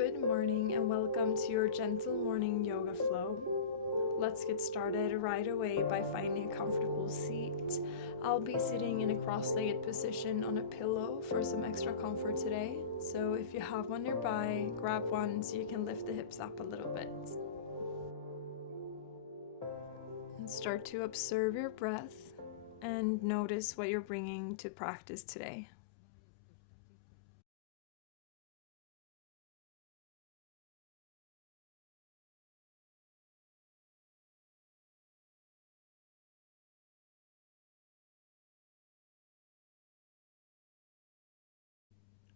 Good morning and welcome to your gentle morning yoga flow. Let's get started right away by finding a comfortable seat. I'll be sitting in a cross-legged position on a pillow for some extra comfort today. So if you have one nearby, grab one so you can lift the hips up a little bit. And start to observe your breath and notice what you're bringing to practice today.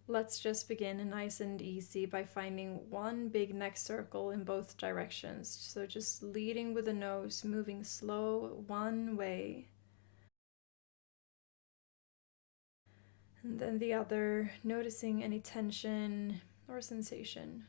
Let's just begin nice and easy by finding one big neck circle in both directions. So just leading with the nose, moving slow one way. And then the other, noticing any tension or sensation.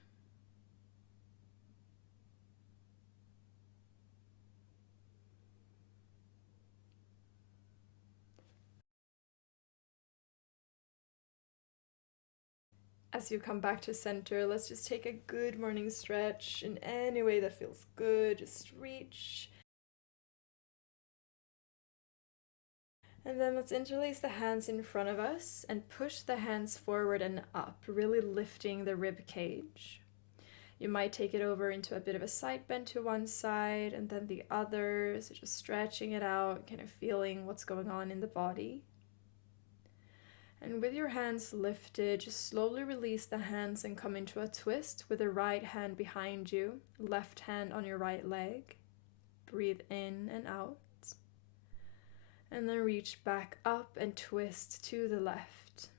As you come back to center, let's just take a good morning stretch in any way that feels good. Just reach. And then let's interlace the hands in front of us and push the hands forward and up, really lifting the rib cage. You might take it over into a bit of a side bend to one side and then the other, so just stretching it out, kind of feeling what's going on in the body. And with your hands lifted, just slowly release the hands and come into a twist with the right hand behind you, left hand on your right leg. Breathe in and out. And then reach back up and twist to the left.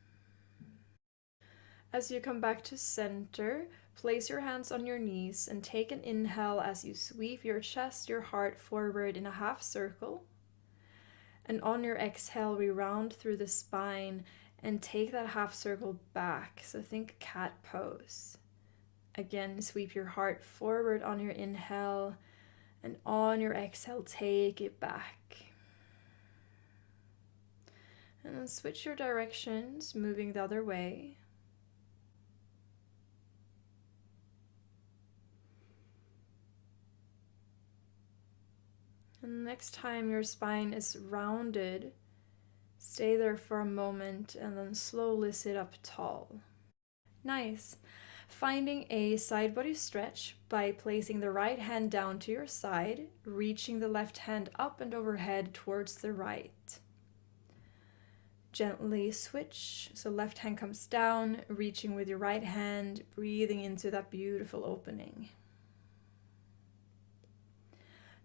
As you come back to center, place your hands on your knees and take an inhale as you sweep your chest, your heart forward in a half circle. And on your exhale, we round through the spine and take that half circle back. So think cat pose. Again, sweep your heart forward on your inhale, and on your exhale, take it back. And then switch your directions, moving the other way. And next time your spine is rounded, stay there for a moment and then slowly sit up tall. Nice. Finding a side body stretch by placing the right hand down to your side, reaching the left hand up and overhead towards the right. Gently switch, so left hand comes down, reaching with your right hand, breathing into that beautiful opening.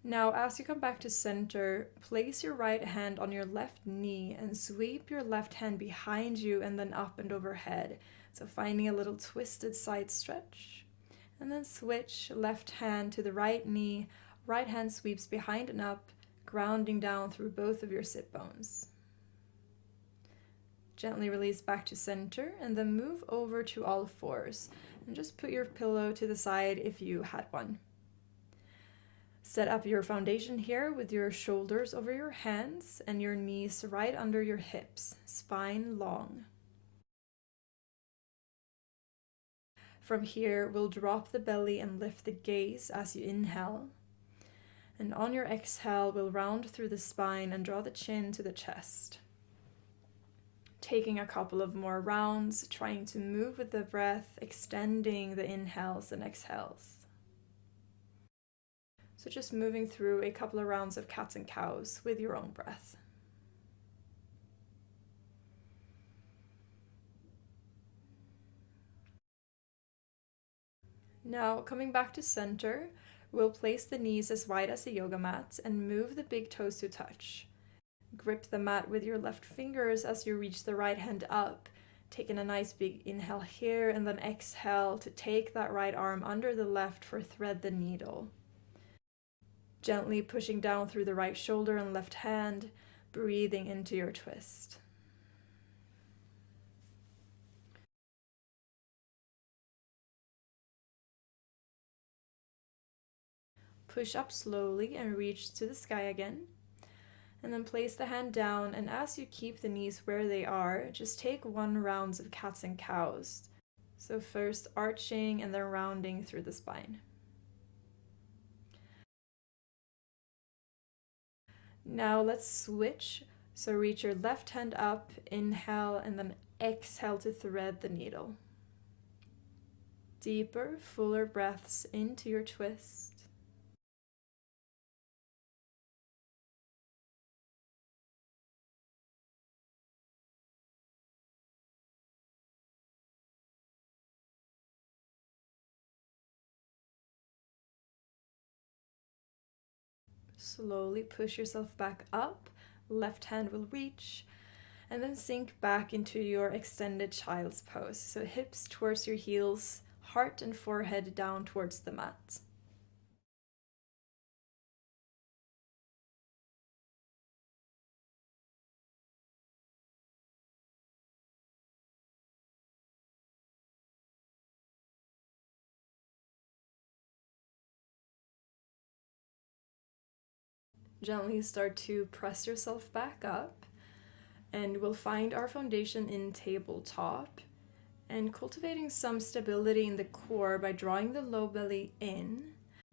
Now, as you come back to center, place your right hand on your left knee and sweep your left hand behind you and then up and overhead. So finding a little twisted side stretch. And then switch left hand to the right knee, right hand sweeps behind and up, grounding down through both of your sit bones. Gently release back to center and then move over to all fours. And just put your pillow to the side if you had one. Set up your foundation here with your shoulders over your hands and your knees right under your hips, spine long. From here, we'll drop the belly and lift the gaze as you inhale. And on your exhale, we'll round through the spine and draw the chin to the chest. Taking a couple of more rounds, trying to move with the breath, extending the inhales and exhales. So just moving through a couple of rounds of cats and cows with your own breath. Now, coming back to center, we'll place the knees as wide as the yoga mat and move the big toes to touch. Grip the mat with your left fingers as you reach the right hand up, taking a nice big inhale here and then exhale to take that right arm under the left for thread the needle. Gently pushing down through the right shoulder and left hand, breathing into your twist. Push up slowly and reach to the sky again. And then place the hand down, and as you keep the knees where they are, just take 1 round of cats and cows. So first arching and then rounding through the spine. Now let's switch. So reach your left hand up, inhale, and then exhale to thread the needle. Deeper, fuller breaths into your twist. Slowly push yourself back up. Left hand will reach, and then sink back into your extended child's pose. So hips towards your heels, heart and forehead down towards the mat. Gently start to press yourself back up, and we'll find our foundation in tabletop and cultivating some stability in the core by drawing the low belly in.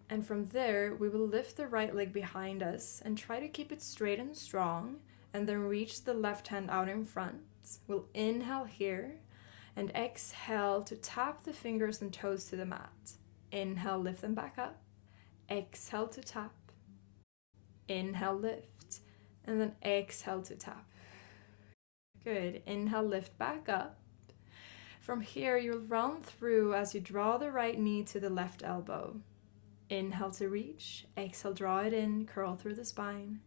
And from there, we will lift the right leg behind us and try to keep it straight and strong, and then reach the left hand out in front. We'll inhale here and exhale to tap the fingers and toes to the mat. Inhale, lift them back up. Exhale to tap. Inhale, lift, and then exhale to tap. Good. Inhale, lift back up. From here, you'll round through as you draw the right knee to the left elbow. Inhale to reach. Exhale, draw it in, curl through the spine.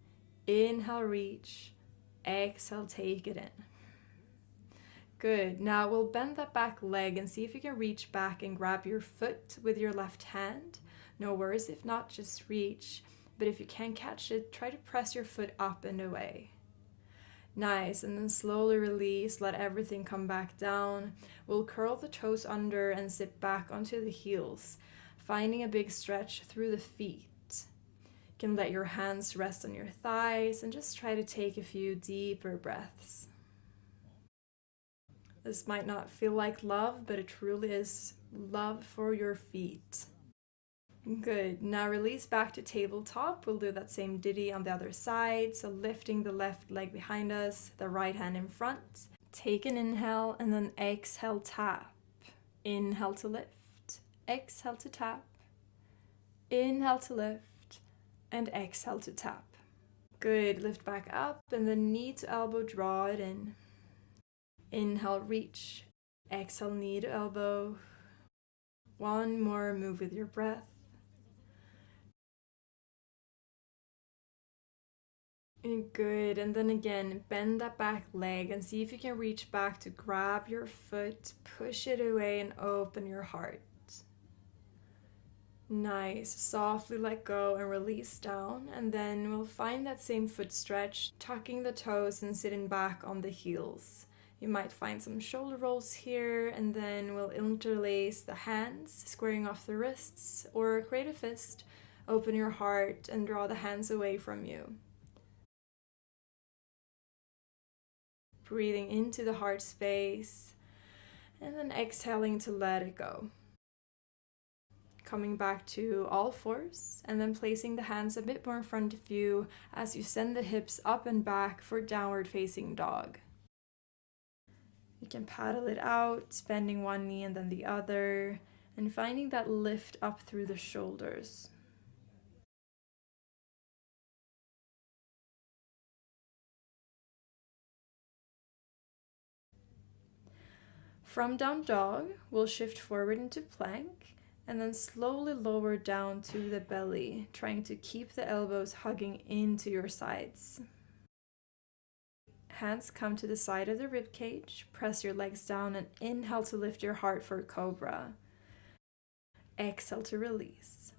Inhale, reach. Exhale, take it in. Good. Now we'll bend that back leg and see if you can reach back and grab your foot with your left hand. No worries if not, just reach. But if you can't catch it, try to press your foot up and away. Nice, and then slowly release, let everything come back down. We'll curl the toes under and sit back onto the heels, finding a big stretch through the feet. You can let your hands rest on your thighs and just try to take a few deeper breaths. This might not feel like love, but it truly is love for your feet. Good. Now release back to tabletop. We'll do that same ditty on the other side. So lifting the left leg behind us, the right hand in front. Take an inhale and then exhale, tap. Inhale to lift. Exhale to tap. Inhale to lift. And exhale to tap. Good. Lift back up and then knee to elbow, draw it in. Inhale, reach. Exhale, knee to elbow. One more, move with your breath. Good, and then again, bend that back leg and see if you can reach back to grab your foot, push it away and open your heart. Nice, softly let go and release down, and then we'll find that same foot stretch, tucking the toes and sitting back on the heels. You might find some shoulder rolls here, and then we'll interlace the hands, squaring off the wrists, or create a fist, open your heart and draw the hands away from you. Breathing into the heart space, and then exhaling to let it go. Coming back to all fours, and then placing the hands a bit more in front of you as you send the hips up and back for downward facing dog. You can paddle it out, bending one knee and then the other, and finding that lift up through the shoulders. From down dog, we'll shift forward into plank and then slowly lower down to the belly, trying to keep the elbows hugging into your sides. Hands come to the side of the rib cage, press your legs down and inhale to lift your heart for cobra. Exhale to release.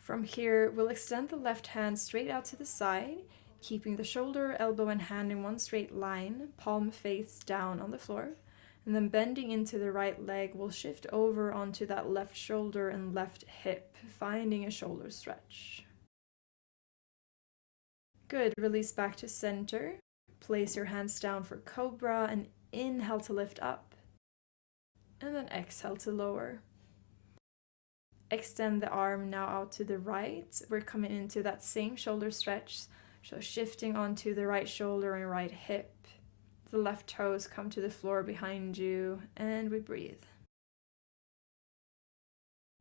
From here, we'll extend the left hand straight out to the side, keeping the shoulder, elbow and hand in one straight line, palm face down on the floor, and then bending into the right leg, we'll shift over onto that left shoulder and left hip, finding a shoulder stretch. Good, release back to center, place your hands down for cobra and inhale to lift up, And then exhale to lower. Extend the arm now out to the right. We're coming into that same shoulder stretch, so shifting onto the right shoulder and right hip. The left toes come to the floor behind you, and we breathe.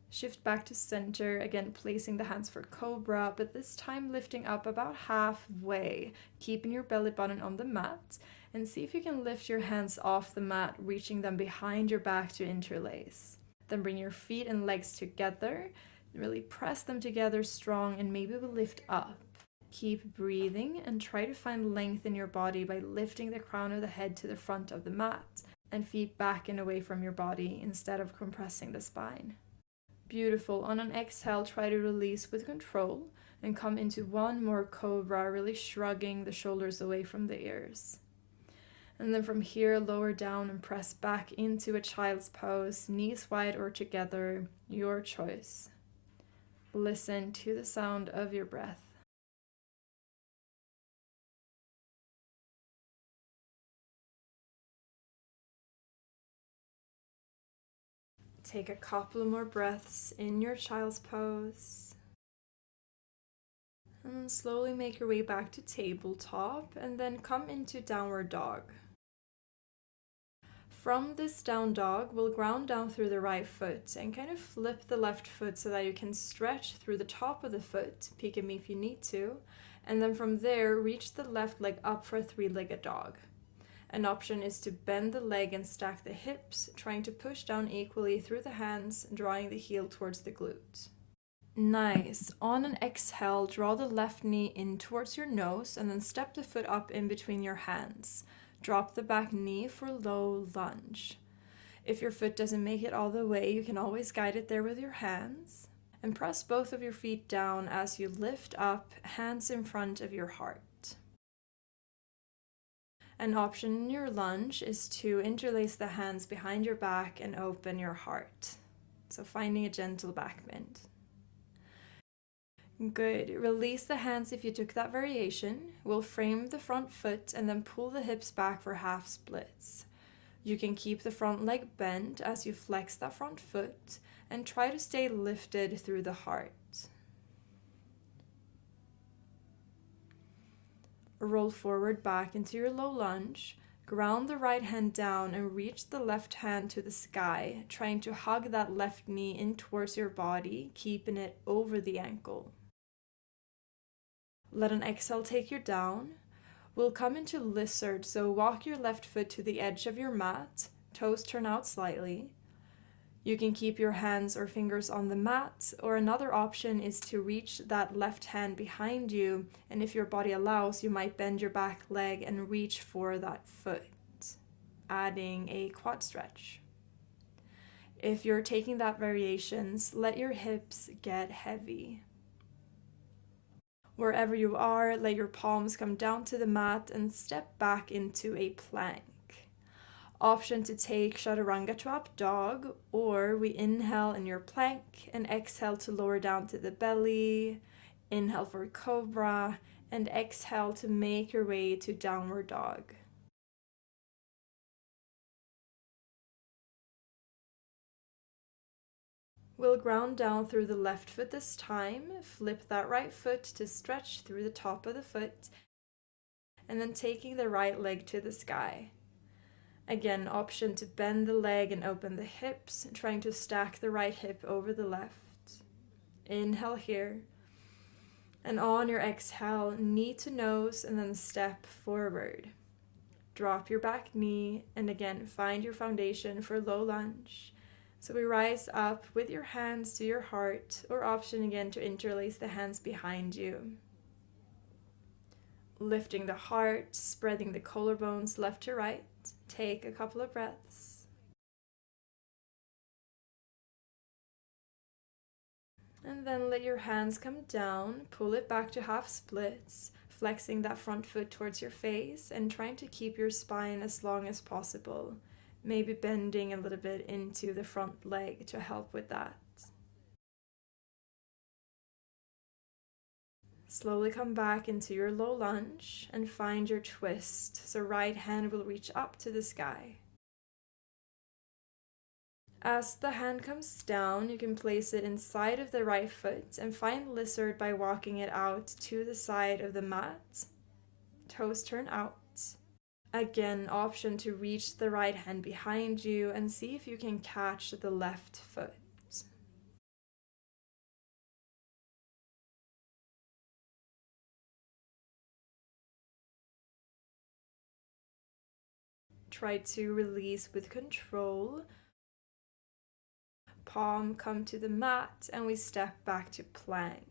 Shift back to center, again placing the hands for cobra, but this time lifting up about halfway, keeping your belly button on the mat, and see if you can lift your hands off the mat, reaching them behind your back to interlace. Then bring your feet and legs together, really press them together strong, and maybe we'll lift up. Keep breathing and try to find length in your body by lifting the crown of the head to the front of the mat and feet back and away from your body instead of compressing the spine. Beautiful. On an exhale, try to release with control and come into one more cobra, really shrugging the shoulders away from the ears. And then from here, lower down and press back into a child's pose, knees wide or together, your choice. Listen to the sound of your breath. Take a couple more breaths in your child's pose. And then slowly make your way back to tabletop and then come into downward dog. From this down dog, we'll ground down through the right foot and kind of flip the left foot so that you can stretch through the top of the foot, peek at me if you need to, and then from there, reach the left leg up for a three-legged dog. An option is to bend the leg and stack the hips, trying to push down equally through the hands, drawing the heel towards the glute. Nice. On an exhale, draw the left knee in towards your nose and then step the foot up in between your hands. Drop the back knee for low lunge. If your foot doesn't make it all the way, you can always guide it there with your hands. And press both of your feet down as you lift up, hands in front of your heart. An option in your lunge is to interlace the hands behind your back and open your heart. So finding a gentle back bend. Good. Release the hands if you took that variation. We'll frame the front foot and then pull the hips back for half splits. You can keep the front leg bent as you flex that front foot and try to stay lifted through the heart. Roll forward back into your low lunge. Ground the right hand down and reach the left hand to the sky, trying to hug that left knee in towards your body, keeping it over the ankle. Let an exhale take you down. We'll come into lizard, so walk your left foot to the edge of your mat, toes turn out slightly. You can keep your hands or fingers on the mat, or another option is to reach that left hand behind you, and if your body allows, you might bend your back leg and reach for that foot, adding a quad stretch. If you're taking that variations, let your hips get heavy. Wherever you are, let your palms come down to the mat and step back into a plank. Option to take chaturanga to up dog, or we inhale in your plank and exhale to lower down to the belly, inhale for cobra, and exhale to make your way to downward dog. We'll ground down through the left foot this time, flip that right foot to stretch through the top of the foot, and then taking the right leg to the sky. Again, option to bend the leg and open the hips, trying to stack the right hip over the left. Inhale here. And on your exhale, knee to nose and then step forward. Drop your back knee and again, find your foundation for low lunge. So we rise up with your hands to your heart, or option again to interlace the hands behind you. Lifting the heart, spreading the collarbones left to right. Take a couple of breaths. And then let your hands come down, pull it back to half splits, flexing that front foot towards your face and trying to keep your spine as long as possible. Maybe bending a little bit into the front leg to help with that. Slowly come back into your low lunge and find your twist. So right hand will reach up to the sky. As the hand comes down, you can place it inside of the right foot and find lizard by walking it out to the side of the mat. Toes turn out. Again, option to reach the right hand behind you and see if you can catch the left foot. Try to release with control. Palm come to the mat and we step back to plank.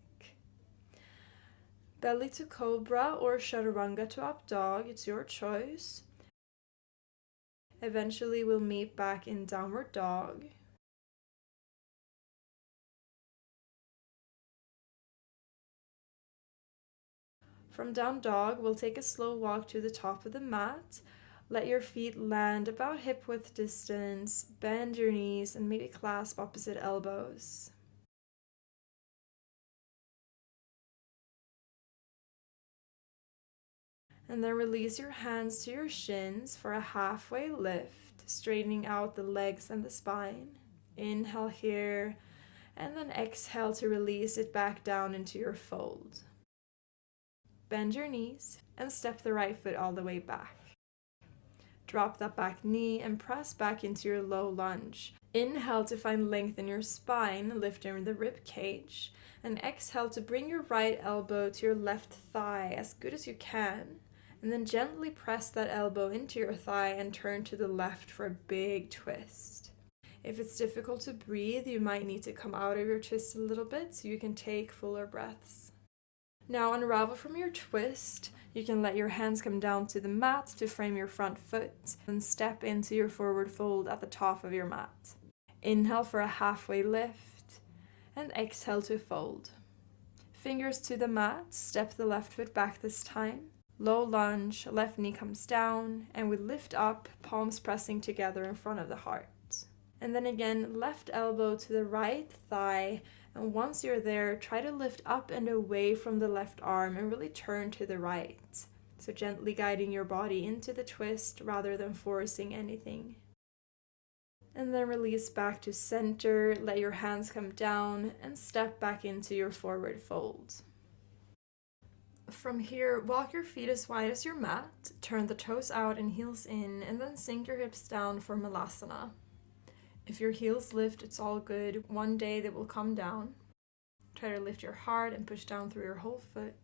Belly to cobra or chaturanga to up dog, it's your choice. Eventually we'll meet back in downward dog. From down dog, we'll take a slow walk to the top of the mat. Let your feet land about hip width distance, bend your knees and maybe clasp opposite elbows. And then release your hands to your shins for a halfway lift, straightening out the legs and the spine. Inhale here, and then exhale to release it back down into your fold. Bend your knees and step the right foot all the way back. Drop that back knee and press back into your low lunge. Inhale to find length in your spine, lifting the rib cage. And exhale to bring your right elbow to your left thigh as good as you can. And then gently press that elbow into your thigh and turn to the left for a big twist. If it's difficult to breathe, you might need to come out of your twist a little bit so you can take fuller breaths. Now unravel from your twist. You can let your hands come down to the mat to frame your front foot and step into your forward fold at the top of your mat. Inhale for a halfway lift and exhale to fold. Fingers to the mat, step the left foot back this time. Low lunge, left knee comes down and we lift up, palms pressing together in front of the heart. And then again, left elbow to the right thigh. And once you're there, try to lift up and away from the left arm and really turn to the right. So gently guiding your body into the twist rather than forcing anything. And then release back to center, let your hands come down and step back into your forward fold. From here, walk your feet as wide as your mat, turn the toes out and heels in, and then sink your hips down for Malasana. If your heels lift, it's all good. One day they will come down. Try to lift your heart and push down through your whole foot.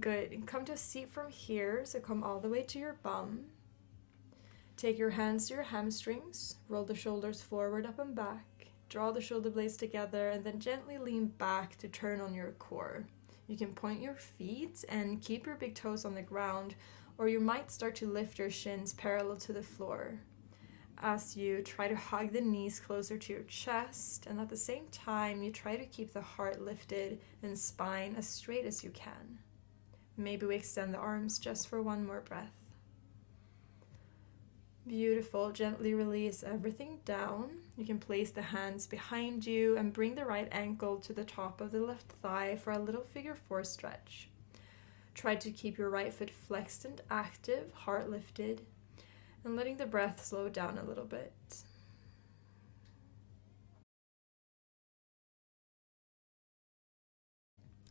Good. Come to a seat from here, so come all the way to your bum. Take your hands to your hamstrings, roll the shoulders forward, up and back. Draw the shoulder blades together and then gently lean back to turn on your core. You can point your feet and keep your big toes on the ground, or you might start to lift your shins parallel to the floor. As you try to hug the knees closer to your chest, and at the same time you try to keep the heart lifted and spine as straight as you can. Maybe we extend the arms just for one more breath. Beautiful. Gently release everything down. You can place the hands behind you and bring the right ankle to the top of the left thigh for a little figure 4 stretch. Try to keep your right foot flexed and active, heart lifted, and letting the breath slow down a little bit.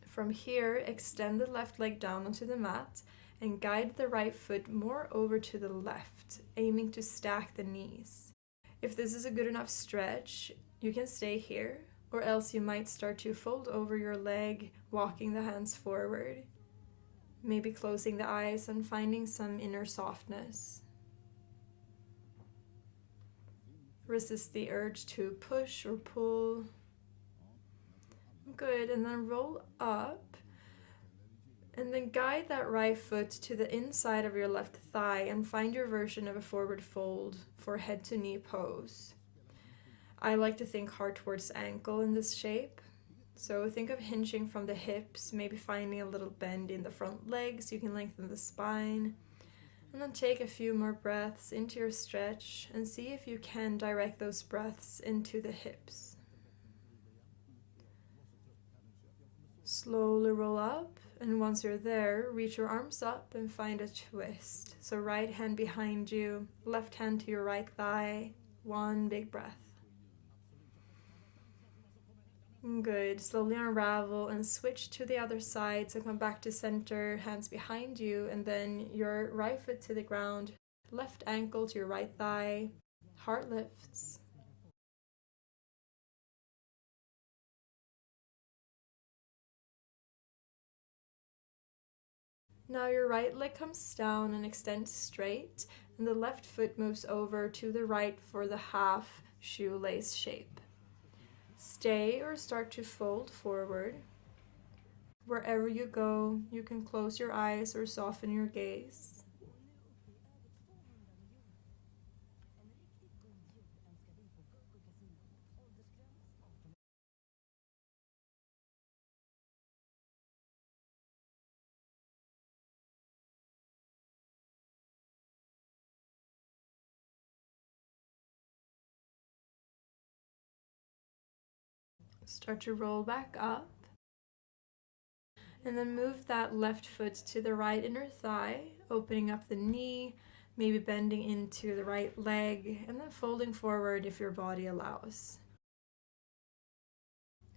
From here, extend the left leg down onto the mat and guide the right foot more over to the left, aiming to stack the knees. If this is a good enough stretch, you can stay here, or else you might start to fold over your leg, walking the hands forward, maybe closing the eyes and finding some inner softness. Resist the urge to push or pull. Good, and then roll up. And then guide that right foot to the inside of your left thigh and find your version of a forward fold for head to knee pose. I like to think heart towards ankle in this shape. So think of hinging from the hips, maybe finding a little bend in the front legs. You can lengthen the spine. And then take a few more breaths into your stretch and see if you can direct those breaths into the hips. Slowly roll up And once you're there, reach your arms up and find a twist. So right hand behind you, left hand to your right thigh. One big breath. Good. Slowly unravel and switch to the other side. So come back to center, hands behind you, and then your right foot to the ground, left ankle to your right thigh. Heart lifts. Now your right leg comes down and extends straight, and the left foot moves over to the right for the half shoelace shape. Stay or start to fold forward. Wherever you go, you can close your eyes or soften your gaze. Start to roll back up. And then move that left foot to the right inner thigh, opening up the knee, maybe bending into the right leg, and then folding forward if your body allows.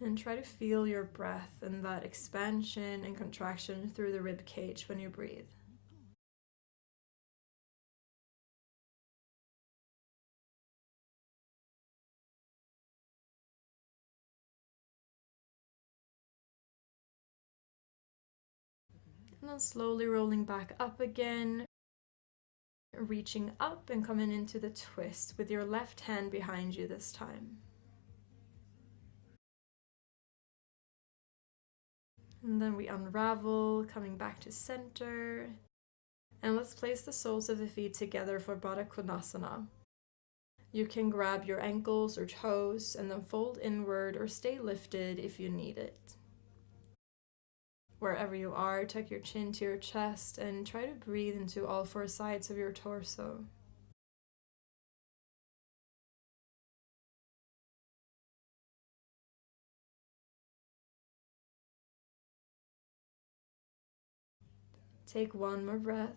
And try to feel your breath and that expansion and contraction through the rib cage when you breathe. And then slowly rolling back up again, reaching up and coming into the twist with your left hand behind you this time. And then we unravel, coming back to center. And let's place the soles of the feet together for Baddha Konasana. You can grab your ankles or toes and then fold inward or stay lifted if you need it. Wherever you are, tuck your chin to your chest and try to breathe into all four sides of your torso. Take one more breath.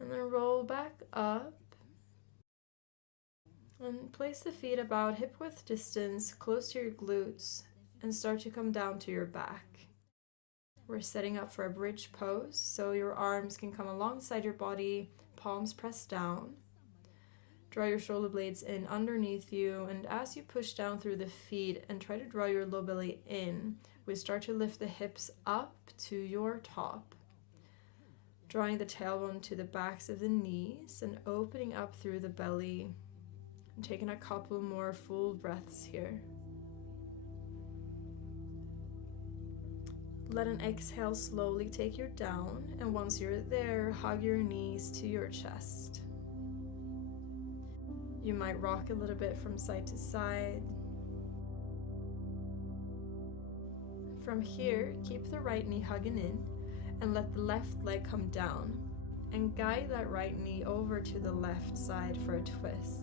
And then roll back up. And place the feet about hip width distance close to your glutes and start to come down to your back. We're setting up for a bridge pose, so your arms can come alongside your body, palms pressed down. Draw your shoulder blades in underneath you, and as you push down through the feet and try to draw your low belly in, we start to lift the hips up to your top. Drawing the tailbone to the backs of the knees and opening up through the belly. And taking a couple more full breaths here. Let an exhale slowly take you down, and once you're there, hug your knees to your chest. You might rock a little bit from side to side. From here, keep the right knee hugging in and let the left leg come down, and guide that right knee over to the left side for a twist.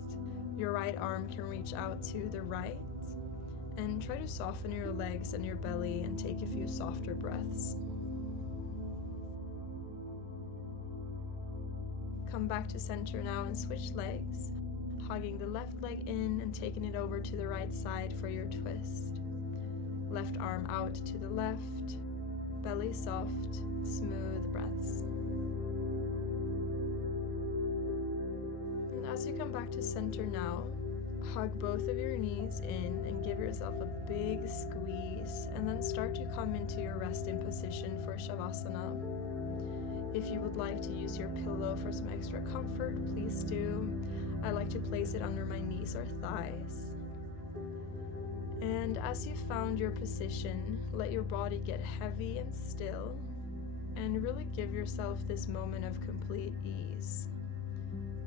Your right arm can reach out to the right, and try to soften your legs and your belly and take a few softer breaths. Come back to center now and switch legs, hugging the left leg in and taking it over to the right side for your twist. Left arm out to the left, belly soft, smooth breaths. As you come back to center now, hug both of your knees in and give yourself a big squeeze, and then start to come into your resting position for Savasana. If you would like to use your pillow for some extra comfort, please do. I like to place it under my knees or thighs. And as you found your position, let your body get heavy and still, and really give yourself this moment of complete ease.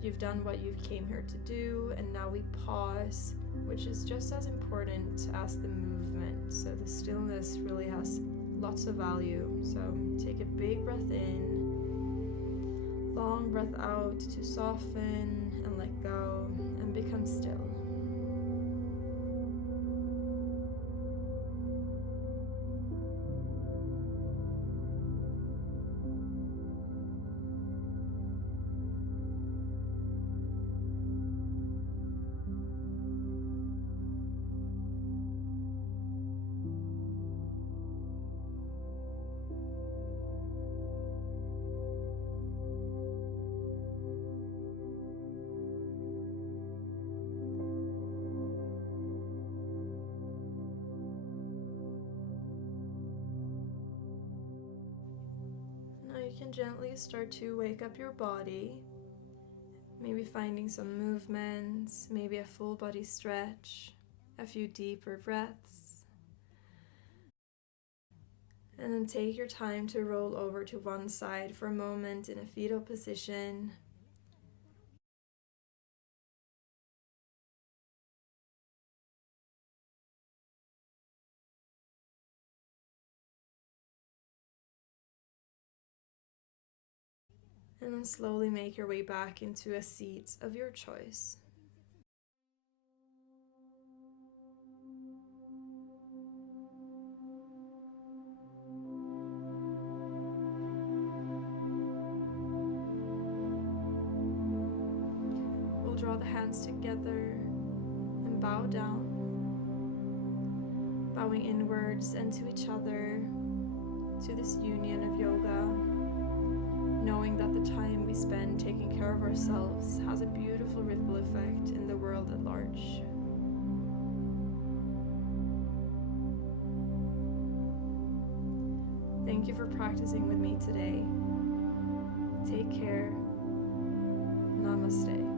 You've done what you came here to do, and now we pause, which is just as important as the movement. So the stillness really has lots of value. So take a big breath in, long breath out to soften and let go and become still. can gently start to wake up your body, maybe finding some movements, maybe a full body stretch, a few deeper breaths. And then take your time to roll over to one side for a moment in a fetal position. And then slowly make your way back into a seat of your choice. We'll draw the hands together and bow down, bowing inwards and to each other, to this union of yoga, knowing that the time we spend taking care of ourselves has a beautiful ripple effect in the world at large. Thank you for practicing with me today. Take care. Namaste.